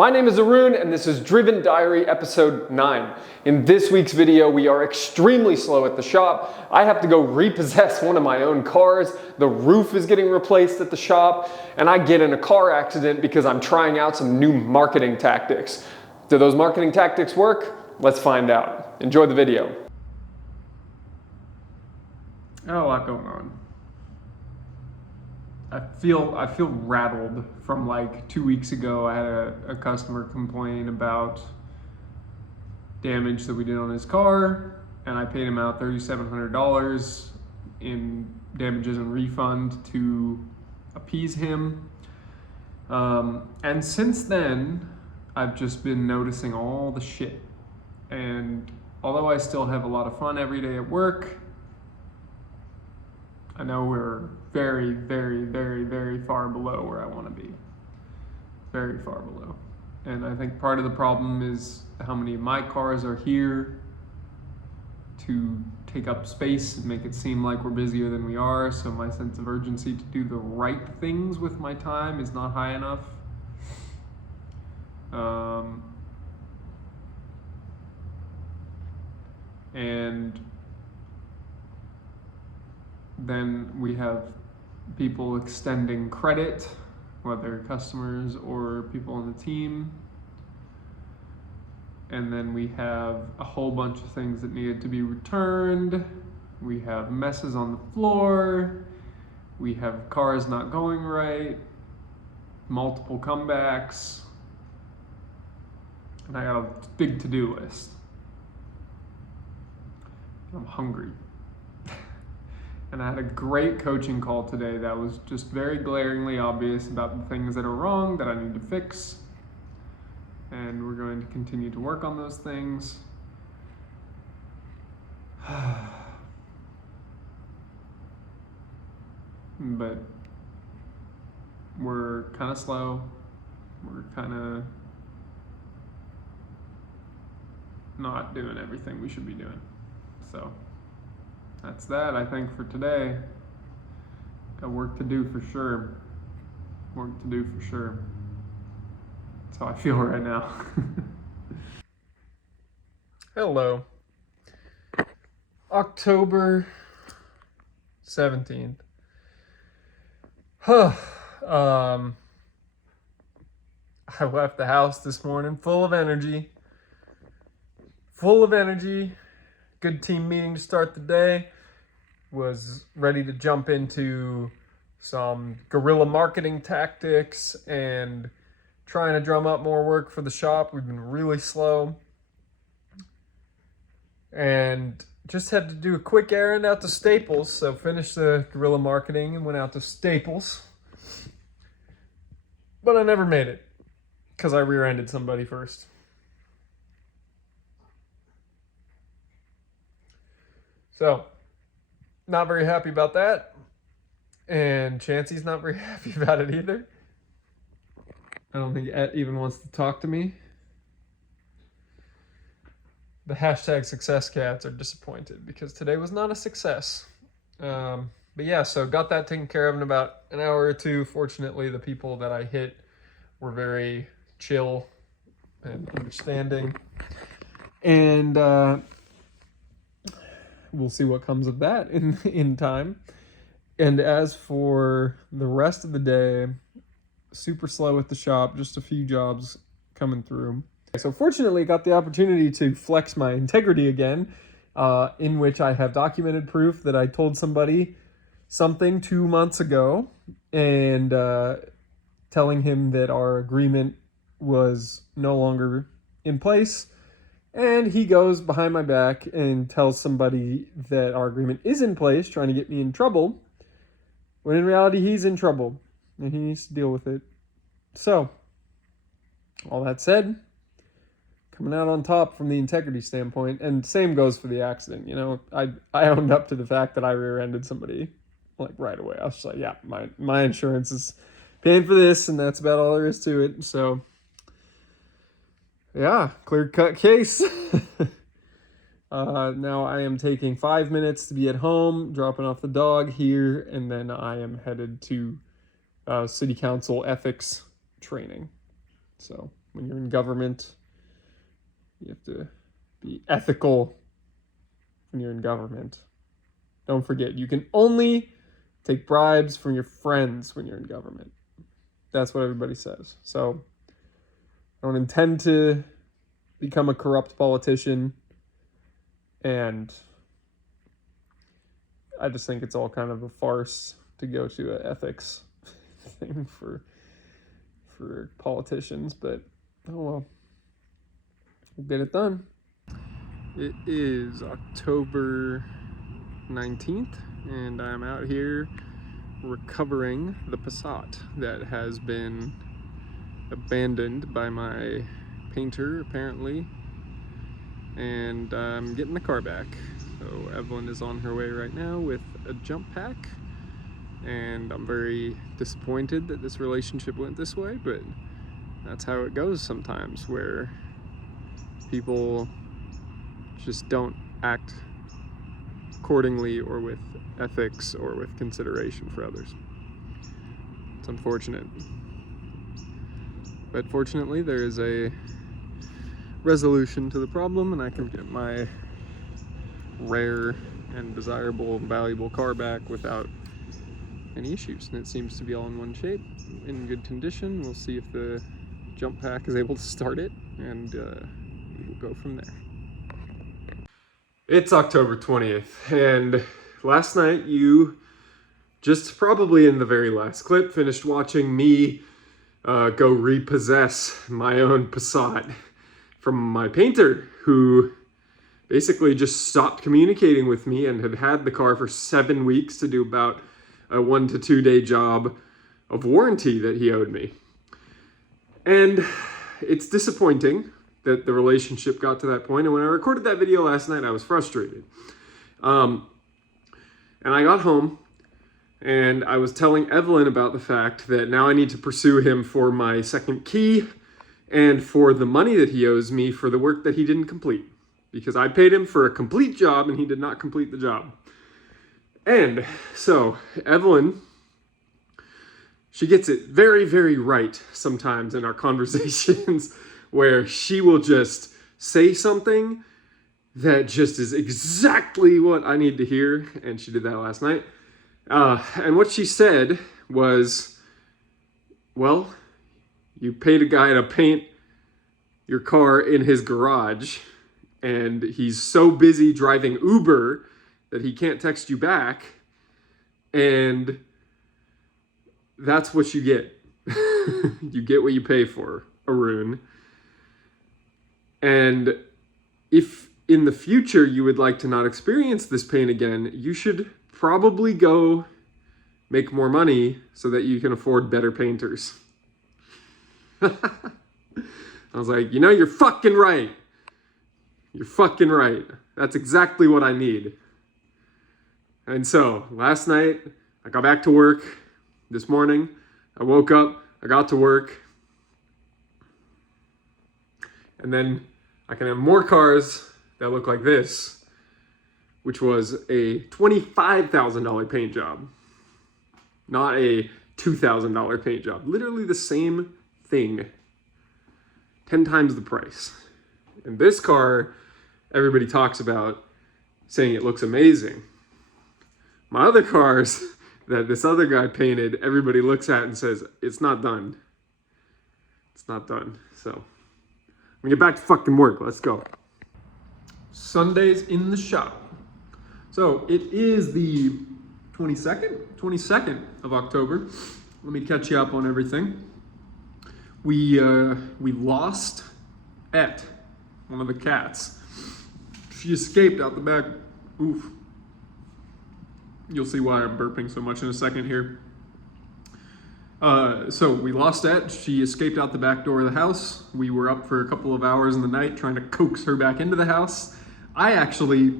My name is Arun and this is Driven Diary episode 9. In this week's video, we are extremely slow at the shop. I have to go repossess one of my own cars. The roof is getting replaced at the shop and I get in a car accident because I'm trying out some new marketing tactics. Do those marketing tactics work? Let's find out. Enjoy the video. Got a lot going on. I feel rattled from like 2 weeks ago. I had a customer complain about damage that we did on his car, and I paid him out $3,700 in damages and refund to appease him. And since then, I've just been noticing all the shit. And although I still have a lot of fun every day at work, I know we're very, very, very, very far below where I want to be. Very far below. And I think part of the problem is how many of my cars are here to take up space and make it seem like we're busier than we are. So my sense of urgency to do the right things with my time is not high enough. And then we have people extending credit, whether customers or people on the team. And then we have a whole bunch of things that needed to be returned. We have messes on the floor. We have cars not going right, multiple comebacks. And I got a big to-do list. I'm hungry. And I had a great coaching call today that was just very glaringly obvious about the things that are wrong that I need to fix. And we're going to continue to work on those things. But we're kind of slow. We're kind of not doing everything we should be doing. So that's that, I think, for today. Got work to do for sure. Work to do for sure. That's how I feel right now. Hello. October 17th. I left the house this morning full of energy. Full of energy. Good team meeting to start the day. Was ready to jump into some guerrilla marketing tactics and trying to drum up more work for the shop. We've been really slow. And just had to do a quick errand out to Staples. So finished the guerrilla marketing and went out to Staples. But I never made it because I rear-ended somebody first. So, not very happy about that. And Chancey's not very happy about it either. I don't think Ed even wants to talk to me. The hashtag success cats are disappointed because today was not a success. But yeah, so got that taken care of in about an hour or two. Fortunately, the people that I hit were very chill and understanding. And we'll see what comes of that in time. And as for the rest of the day, super slow at the shop, just a few jobs coming through. So fortunately, got the opportunity to flex my integrity again, in which I have documented proof that I told somebody something 2 months ago and telling him that our agreement was no longer in place. And he goes behind my back and tells somebody that our agreement is in place, trying to get me in trouble, when in reality he's in trouble and he needs to deal with it. So, all that said, coming out on top from the integrity standpoint, and same goes for the accident. You know, I owned up to the fact that I rear-ended somebody like right away. I was just like, yeah, my insurance is paying for this, and that's about all there is to it. So, yeah, clear-cut case. Now I am taking 5 minutes to be at home, dropping off the dog here, and then I am headed to city council ethics training. So when you're in government, you have to be ethical when you're in government. Don't forget, you can only take bribes from your friends when you're in government. That's what everybody says. So I don't intend to become a corrupt politician, and I just think it's all kind of a farce to go to an ethics thing for politicians, but oh well. We'll get it done. It is October 19th, and I'm out here recovering the Passat that has been abandoned by my painter, apparently, and I'm getting the car back. So Evelyn is on her way right now with a jump pack, and I'm very disappointed that this relationship went this way, but that's how it goes sometimes, where people just don't act accordingly or with ethics or with consideration for others. It's unfortunate. But fortunately, there is a resolution to the problem, and I can get my rare and desirable and valuable car back without any issues. And it seems to be all in one shape, in good condition. We'll see if the jump pack is able to start it, and we'll go from there. It's October 20th, and last night you, just probably in the very last clip, finished watching me go repossess my own Passat from my painter, who basically just stopped communicating with me and had the car for 7 weeks to do about a 1 to 2 day job of warranty that he owed me. And it's disappointing that the relationship got to that point. And when I recorded that video last night, I was frustrated. And I got home and I was telling Evelyn about the fact that now I need to pursue him for my second key and for the money that he owes me for the work that he didn't complete. Because I paid him for a complete job and he did not complete the job. And so Evelyn, she gets it very, very right sometimes in our conversations, where she will just say something that just is exactly what I need to hear. And she did that last night. And what she said was, well, you paid a guy to paint your car in his garage, and he's so busy driving Uber that he can't text you back, and that's what you get. You get what you pay for, Arun. And if in the future you would like to not experience this pain again, you should probably go make more money so that you can afford better painters. I was like, you know, you're fucking right. You're fucking right. That's exactly what I need. And so last night I got back to work. This morning I woke up, I got to work, and then I can have more cars that look like this, which was a $25,000 paint job, not a $2,000 paint job. Literally the same thing, 10 times the price. And this car, everybody talks about, saying it looks amazing. My other cars that this other guy painted, everybody looks at and says, it's not done. It's not done. So I'm gonna get back to fucking work. Let's go. Sundays in the shop. So it is the 22nd of October. Let me catch you up on everything. We lost Et, one of the cats. She escaped out the back. Oof. You'll see why I'm burping so much in a second here. So we lost Et. She escaped out the back door of the house. We were up for a couple of hours in the night trying to coax her back into the house. I actually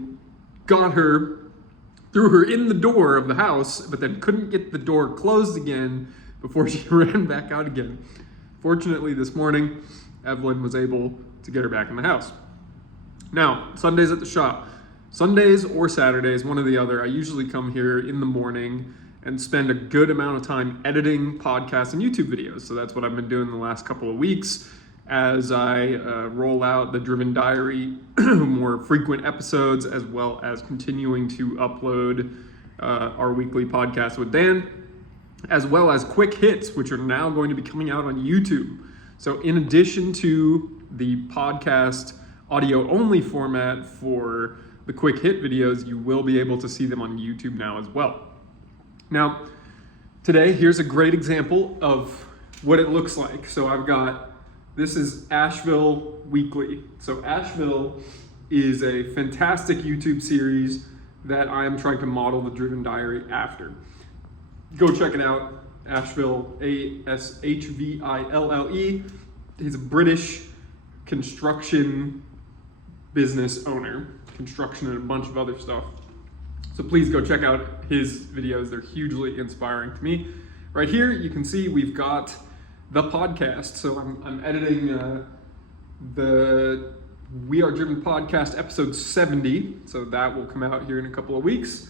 got her, threw her in the door of the house, but then couldn't get the door closed again before she ran back out again. Fortunately, this morning, Evelyn was able to get her back in the house. Now, Sundays at the shop. Sundays or Saturdays, one or the other, I usually come here in the morning and spend a good amount of time editing podcasts and YouTube videos. So that's what I've been doing the last couple of weeks as I roll out the Driven Diary, more frequent episodes, as well as continuing to upload our weekly podcast with Dan, as well as quick hits, which are now going to be coming out on YouTube. So in addition to the podcast audio only format for the quick hit videos, you will be able to see them on YouTube now as well. Now, today, here's a great example of what it looks like. So this is Asheville Weekly. So Asheville is a fantastic YouTube series that I am trying to model the Driven Diary after. Go check it out. Asheville, Ashville. He's a British construction business owner, construction and a bunch of other stuff. So please go check out his videos. They're hugely inspiring to me. Right here, you can see we've got the podcast. So I'm editing the We Are Driven podcast episode 70. So that will come out here in a couple of weeks.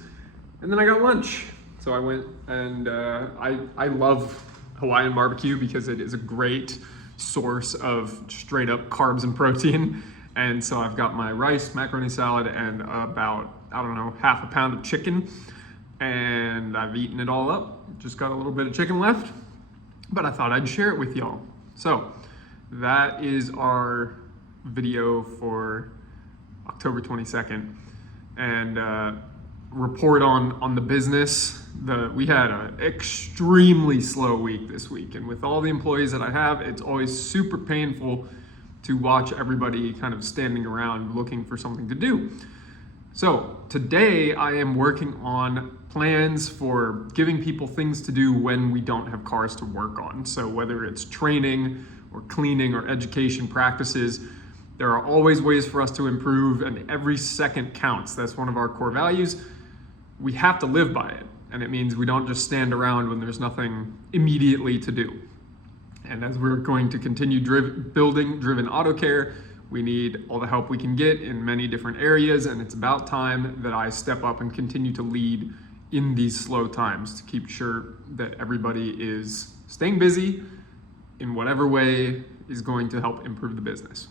And then I got lunch. So I went and I love Hawaiian barbecue because it is a great source of straight up carbs and protein. And so I've got my rice, macaroni salad, and about, half a pound of chicken. And I've eaten it all up. Just got a little bit of chicken left, but I thought I'd share it with y'all. So that is our video for October 22nd. And report on the business. We had an extremely slow week this week. And with all the employees that I have, it's always super painful to watch everybody kind of standing around looking for something to do. So today I am working on plans for giving people things to do when we don't have cars to work on. So whether it's training or cleaning or education practices, there are always ways for us to improve, and every second counts. That's one of our core values. We have to live by it. And it means we don't just stand around when there's nothing immediately to do. And as we're going to continue building Driven Auto Care, we need all the help we can get in many different areas, and it's about time that I step up and continue to lead in these slow times to keep sure that everybody is staying busy in whatever way is going to help improve the business.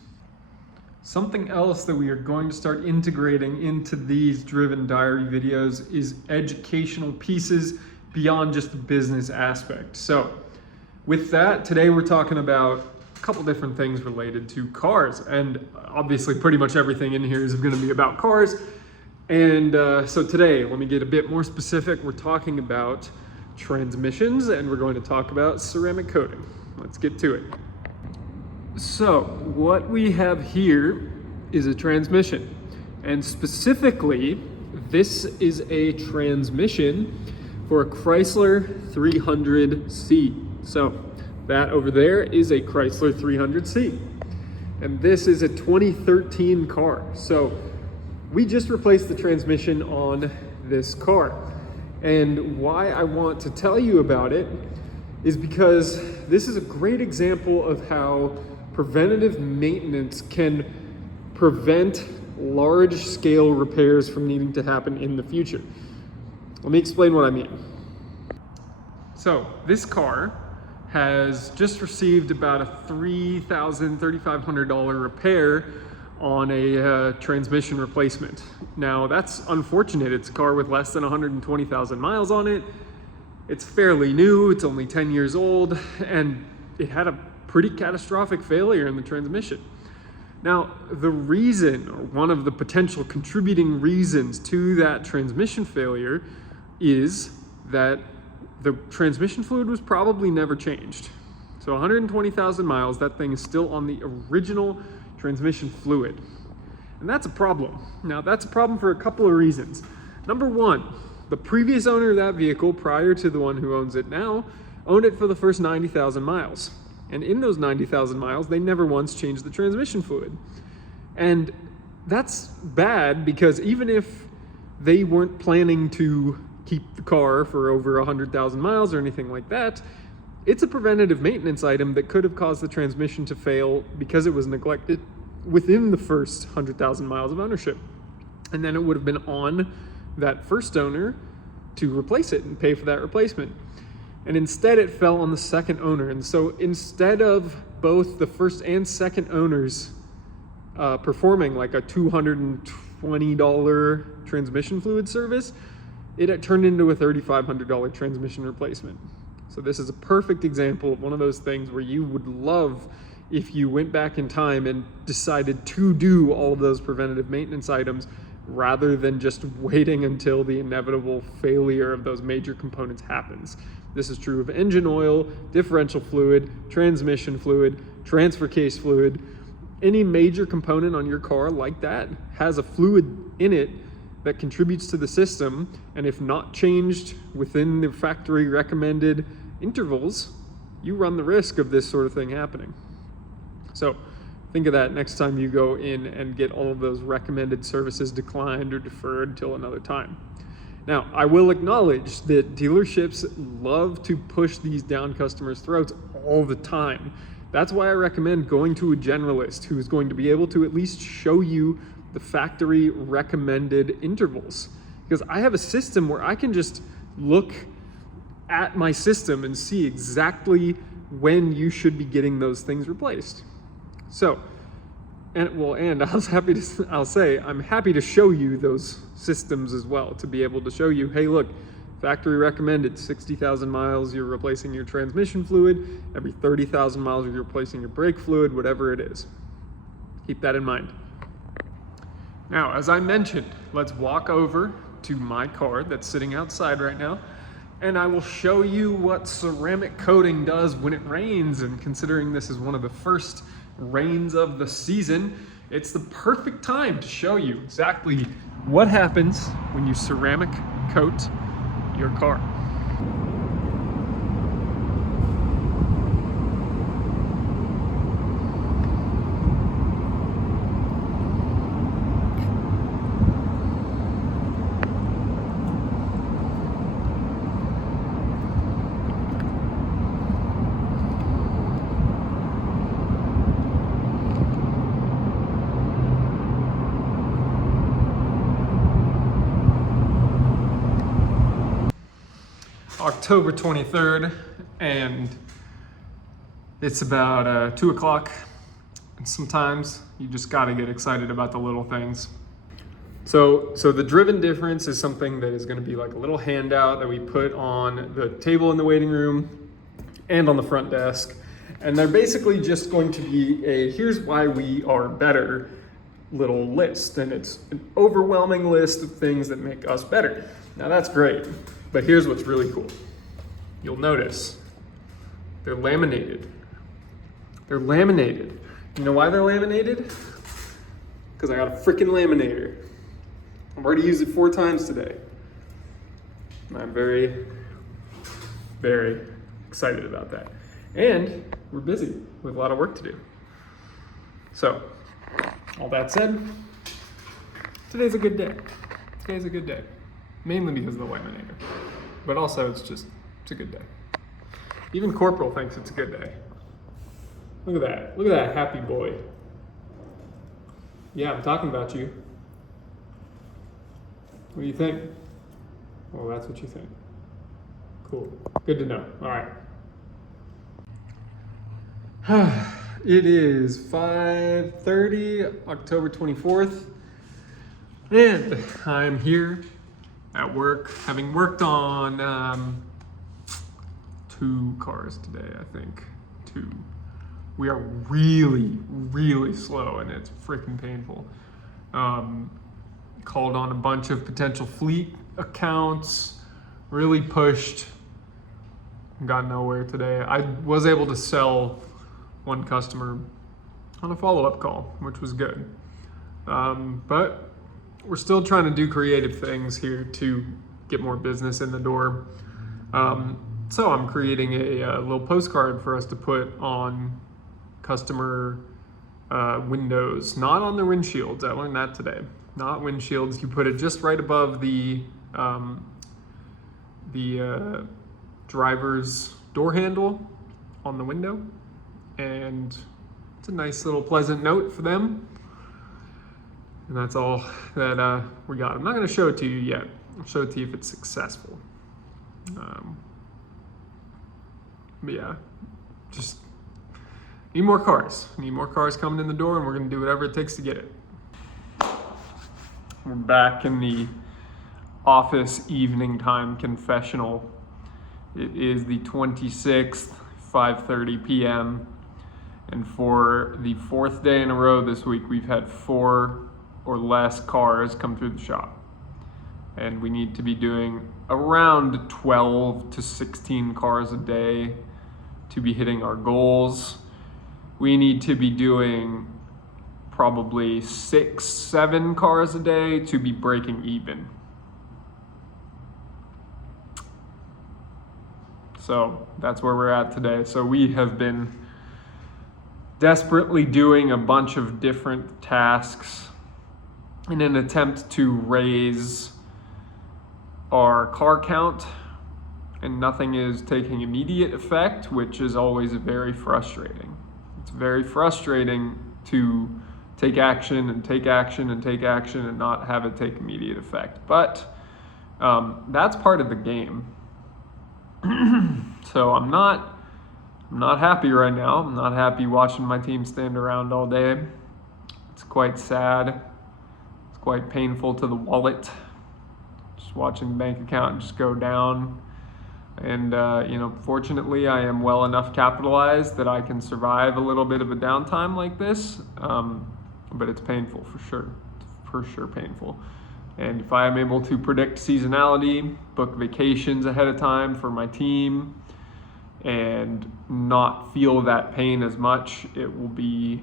Something else that we are going to start integrating into these Driven Diary videos is educational pieces beyond just the business aspect. So with that, today we're talking about a couple different things related to cars, and obviously pretty much everything in here is going to be about cars. And so today, let me get a bit more specific. We're talking about transmissions, and we're going to talk about ceramic coating. Let's get to it. So what we have here is a transmission, and specifically this is a transmission for a Chrysler 300C. So that over there is a Chrysler 300C, and this is a 2013 car. So we just replaced the transmission on this car, and why I want to tell you about it is because this is a great example of how preventative maintenance can prevent large-scale repairs from needing to happen in the future. Let me explain what I mean. So this car has just received about a $3,500 repair on a transmission replacement. Now that's unfortunate. It's a car with less than 120,000 miles on it. It's fairly new, it's only 10 years old, and it had a pretty catastrophic failure in the transmission. Now, the reason, or one of the potential contributing reasons to that transmission failure, is that the transmission fluid was probably never changed. So 120,000 miles, that thing is still on the original transmission fluid. And that's a problem. Now, that's a problem for a couple of reasons. Number one, the previous owner of that vehicle, prior to the one who owns it now, owned it for the first 90,000 miles. And in those 90,000 miles, they never once changed the transmission fluid. And that's bad, because even if they weren't planning to keep the car for over 100,000 miles or anything like that, it's a preventative maintenance item that could have caused the transmission to fail because it was neglected within the first 100,000 miles of ownership. And then it would have been on that first owner to replace it and pay for that replacement. And instead it fell on the second owner. And so instead of both the first and second owners performing like a $220 transmission fluid service, it turned into a $3,500 transmission replacement. So this is a perfect example of one of those things where you would love if you went back in time and decided to do all of those preventative maintenance items rather than just waiting until the inevitable failure of those major components happens. This is true of engine oil, differential fluid, transmission fluid, transfer case fluid. Any major component on your car like that has a fluid in it that contributes to the system, and if not changed within the factory recommended intervals, you run the risk of this sort of thing happening. So think of that next time you go in and get all of those recommended services declined or deferred till another time. Now, I will acknowledge that dealerships love to push these down customers' throats all the time. That's why I recommend going to a generalist who is going to be able to at least show you the factory recommended intervals. Because I have a system where I can just look at my system and see exactly when you should be getting those things replaced. So, and I'll say I'm happy to show you those systems as well, to be able to show you, hey, look, factory recommended 60,000 miles, you're replacing your transmission fluid. Every 30,000 miles, you're replacing your brake fluid, whatever it is. Keep that in mind. Now, as I mentioned, let's walk over to my car that's sitting outside right now, and I will show you what ceramic coating does when it rains. And considering this is one of the first rains of the season, it's the perfect time to show you exactly what happens when you ceramic coat your car. October 23rd, and it's about 2 o'clock. And sometimes you just gotta get excited about the little things. So the driven difference is something that is gonna be like a little handout that we put on the table in the waiting room and on the front desk. And they're basically just going to be a here's why we are better little list. And it's an overwhelming list of things that make us better. Now that's great, but here's what's really cool. You'll notice they're laminated. They're laminated. You know why they're laminated? Because I got a freaking laminator. I've already used it 4 times today. And I'm very, very excited about that. And we're busy with a lot of work to do. So, all that said, today's a good day. Today's a good day. Mainly because of the laminator. But also it's a good day. Even Corporal thinks it's a good day. Look at that. Look at that happy boy. Yeah, I'm talking about you. What do you think? Well, that's what you think. Cool. Good to know. All right. It is 5:30, October 24th, and I'm here at work, having worked on 2 cars today, I think. 2. We are really, really slow, and it's freaking painful. Called on a bunch of potential fleet accounts, really pushed, got nowhere today. I was able to sell one customer on a follow-up call, which was good. But we're still trying to do creative things here to get more business in the door. So I'm creating a little postcard for us to put on customer windows, not on the windshields. I learned that today. Not windshields. You put it just right above the driver's door handle on the window, and it's a nice little pleasant note for them. And that's all that we got. I'm not going to show it to you yet. I'll show it to you if it's successful. But yeah, just need more cars. Need more cars coming in the door, and we're gonna do whatever it takes to get it. We're back in the office evening time confessional. It is the 26th, 5:30 p.m. And for the fourth day in a row this week, we've had 4 or less cars come through the shop. And we need to be doing around 12 to 16 cars a day to be hitting our goals. We need to be doing probably 6, 7 cars a day to be breaking even. So that's where we're at today. So we have been desperately doing a bunch of different tasks in an attempt to raise our car count, and nothing is taking immediate effect, which is always very frustrating. It's very frustrating to take action and take action and take action and not have it take immediate effect. But that's part of the game. So I'm not happy right now. I'm not happy watching my team stand around all day. It's quite sad. It's quite painful to the wallet. Just watching the bank account just go down. And, fortunately I am well enough capitalized that I can survive a little bit of a downtime like this. But it's painful for sure. It's for sure painful. And if I am able to predict seasonality, book vacations ahead of time for my team, and not feel that pain as much, it will be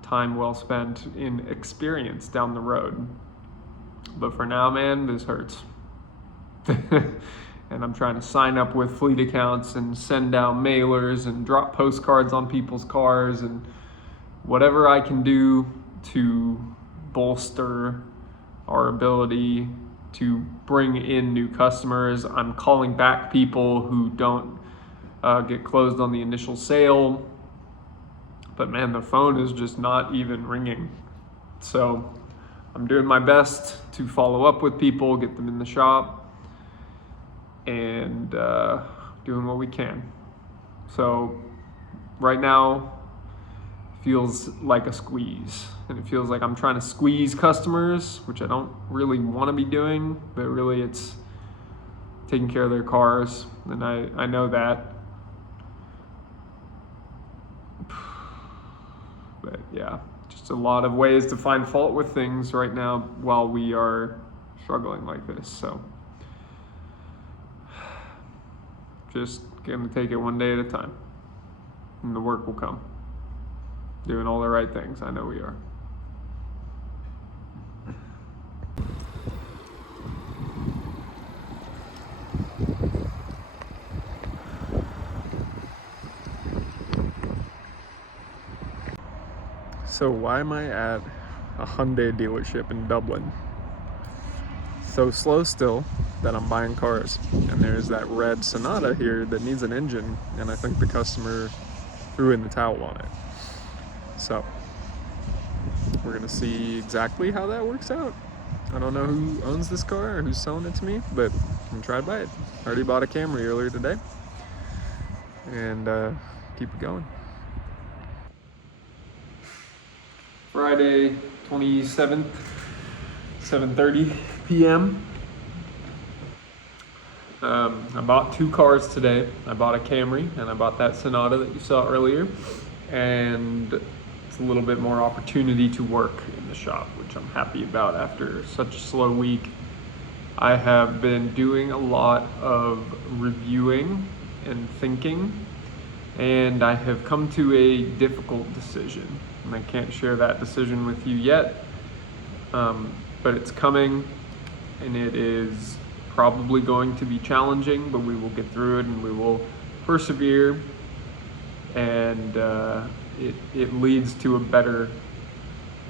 time well spent in experience down the road. But for now, man, this hurts. And I'm trying to sign up with fleet accounts and send out mailers and drop postcards on people's cars and whatever I can do to bolster our ability to bring in new customers. I'm calling back people who don't get closed on the initial sale, but man, the phone is just not even ringing. So I'm doing my best to follow up with people, get them in the shop, and doing what we can. So right now feels like a squeeze, and it feels like I'm trying to squeeze customers, which I don't really want to be doing, but really it's taking care of their cars, and I know that. But yeah, just a lot of ways to find fault with things right now while we are struggling like this. So just gonna take it one day at a time, and the work will come. Doing all the right things, I know we are. So why am I at a Hyundai dealership in Dublin? So slow still that I'm buying cars, and there's that red Sonata here that needs an engine, and I think the customer threw in the towel on it. So we're gonna see exactly how that works out. I don't know who owns this car or who's selling it to me, but I'm gonna try to buy it. I already bought a Camry earlier today, and keep it going. Friday 27th, 7:30 p.m. I bought 2 cars today. I bought a Camry and I bought that Sonata that you saw earlier, and it's a little bit more opportunity to work in the shop, which I'm happy about after such a slow week. I have been doing a lot of reviewing and thinking, and I have come to a difficult decision. And I can't share that decision with you yet, but it's coming, and it is probably going to be challenging, but we will get through it and we will persevere, and it leads to a better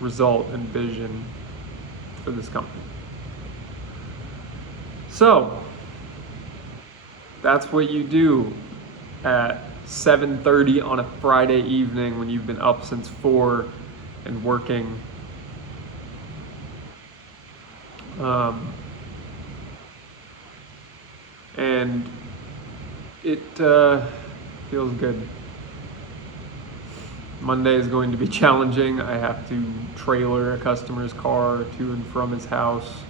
result and vision for this company. So that's what you do at 7:30 on a Friday evening when you've been up since 4 and working. and it feels good. Monday is going to be challenging. I have to trailer a customer's car to and from his house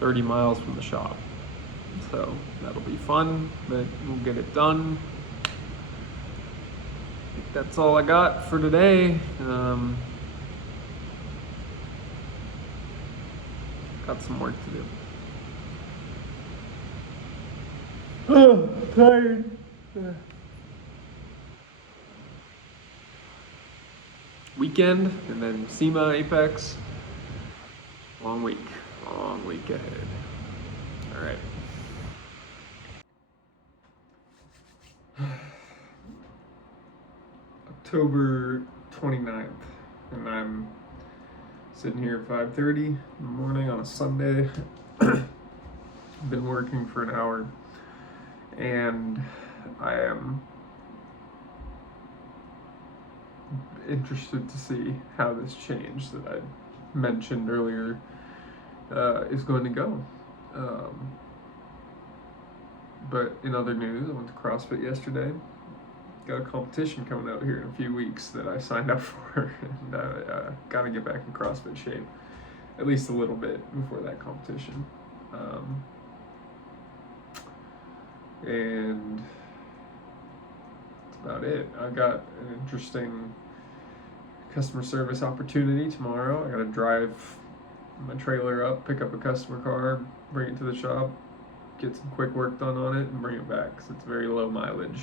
30 miles from the shop. So that'll be fun, but we'll get it done. I think that's all I got for today. Got some work to do. Oh, tired. Weekend, and then SEMA, Apex. Long week ahead. All right. October 29th, and I'm sitting here at 5:30 in the morning on a Sunday. Been working for an hour, and I am interested to see how this change that I mentioned earlier is going to go. But in other news, I went to CrossFit yesterday. Got a competition coming out here in a few weeks that I signed up for, and I got to get back in CrossFit shape, at least a little bit before that competition. And that's about it. I got an interesting customer service opportunity tomorrow. I got to drive my trailer up, pick up a customer car, bring it to the shop, get some quick work done on it, and bring it back, because it's a very low mileage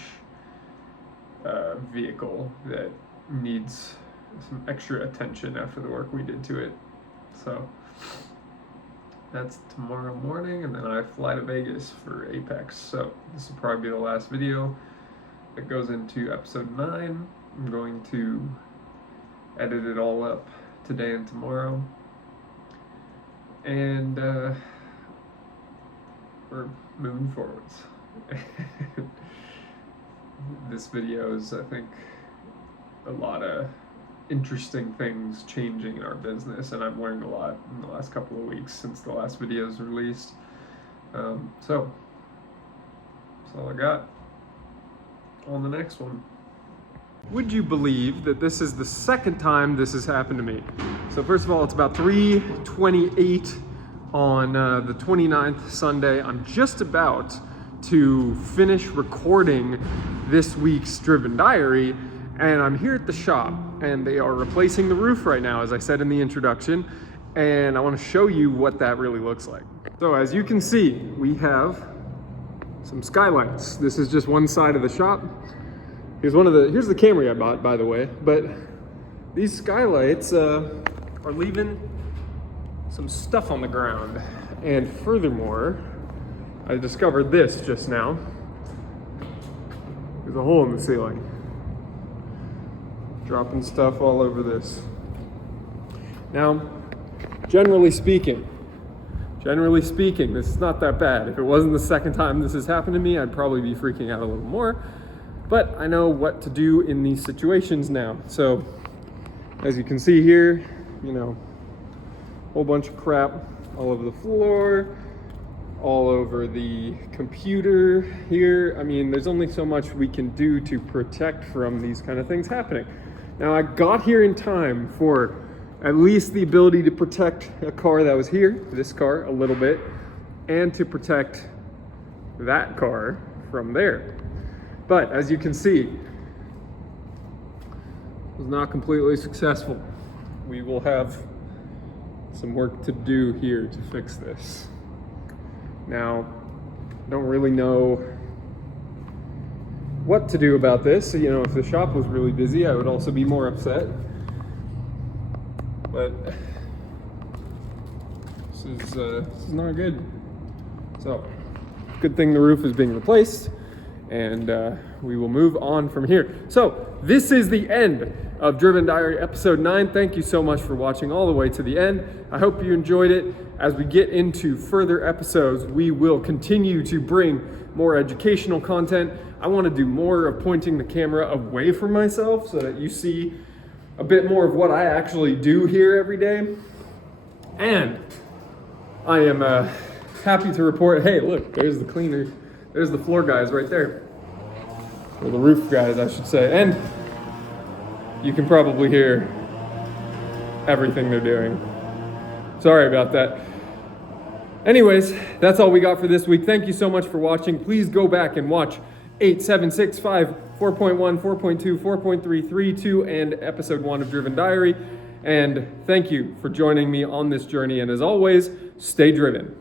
vehicle that needs some extra attention after the work we did to it. So that's tomorrow morning, and then I fly to Vegas for Apex. So this will probably be the last video that goes into episode 9. I'm going to edit it all up today and tomorrow, and we're moving forwards. This video is, I think, a lot of interesting things changing in our business, and I've learned a lot in the last couple of weeks since the last video was released. So that's all I got. On the next one. Would you believe that this is the second time this has happened to me? So first of all, it's about 3:28 on the 29th, Sunday. I'm just about to finish recording this week's Driven Diary, and I'm here at the shop, and they are replacing the roof right now, as I said in the introduction, and I want to show you what that really looks like. So as you can see, we have some skylights. This is just one side of the shop. Here's the Camry I bought, by the way, but these skylights are leaving some stuff on the ground. And furthermore, I discovered this just now. There's a hole in the ceiling. Dropping stuff all over this. Now, generally speaking, this is not that bad. If it wasn't the second time this has happened to me, I'd probably be freaking out a little more. But I know what to do in these situations now. So, as you can see here, a whole bunch of crap all over the floor, all over the computer here. I mean, there's only so much we can do to protect from these kind of things happening. Now, I got here in time for at least the ability to protect a car that was here, this car, a little bit, and to protect that car from there. But as you can see, it was not completely successful. We will have some work to do here to fix this. Now, I don't really know what to do about this. If the shop was really busy, I would also be more upset. But this is not good. So, good thing the roof is being replaced, and we will move on from here. So, this is the end of Driven Diary episode 9. Thank you so much for watching all the way to the end. I hope you enjoyed it. As we get into further episodes, we will continue to bring more educational content. I want to do more of pointing the camera away from myself so that you see a bit more of what I actually do here every day. And I am happy to report, hey, look, there's the cleaner There's the floor guys right there. Or the roof guys, I should say. And you can probably hear everything they're doing. Sorry about that. Anyways, that's all we got for this week. Thank you so much for watching. Please go back and watch 8, 7, 6, 5, 4.1, 4.2, 4.3, 3, 2, and episode 1 of Driven Diary. And thank you for joining me on this journey. And as always, stay driven.